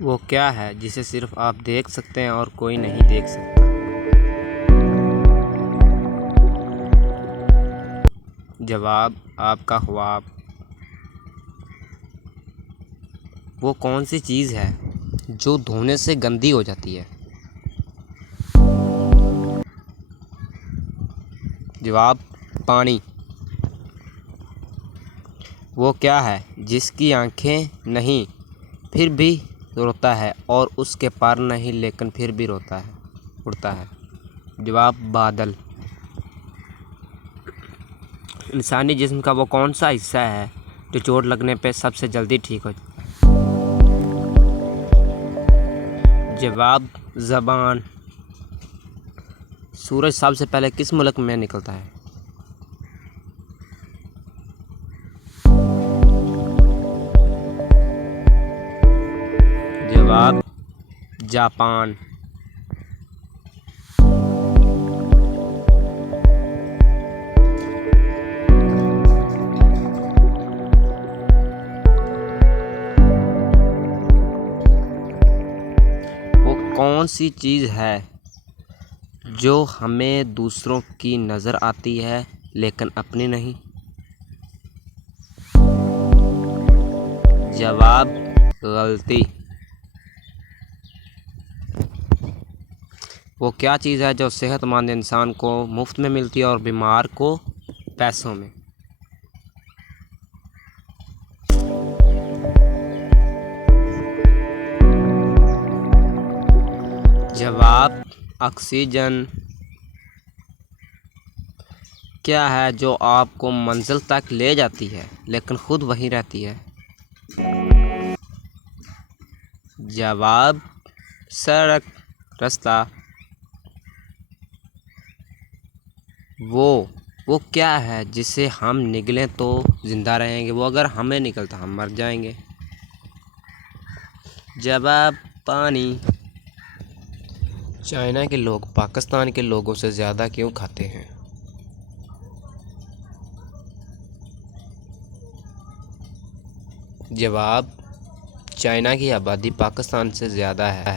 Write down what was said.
वो क्या है जिसे सिर्फ आप देख सकते हैं और कोई नहीं देख सकता? जवाब आपका ख्वाब। वो कौन सी चीज़ है जो धोने से गंदी हो जाती है? जवाब पानी। वो क्या है जिसकी आंखें नहीं फिर भी रोता है और उसके पर नहीं लेकिन फिर भी रोता है, उड़ता है? जवाब बादल। इंसानी जिस्म का वो कौन सा हिस्सा है जो चोट लगने पे सबसे जल्दी ठीक हो? जवाब ज़बान। सूरज सबसे पहले किस मुल्क में निकलता है? जवाब जापान। वो कौन सी चीज़ है जो हमें दूसरों की नज़र आती है लेकिन अपनी नहीं? जवाब गलती। वो क्या चीज़ है जो सेहतमंद इंसान को मुफ्त में मिलती है और बीमार को पैसों में? जवाब ऑक्सीजन। क्या है जो आपको मंजिल तक ले जाती है लेकिन खुद वहीं रहती है? जवाब सड़क, रास्ता। वो क्या है जिसे हम निगलें तो ज़िंदा रहेंगे, वो अगर हमें निकलता हम मर जाएंगे? जवाब पानी। चाइना के लोग पाकिस्तान के लोगों से ज़्यादा क्यों खाते हैं? जवाब चाइना की आबादी पाकिस्तान से ज़्यादा है।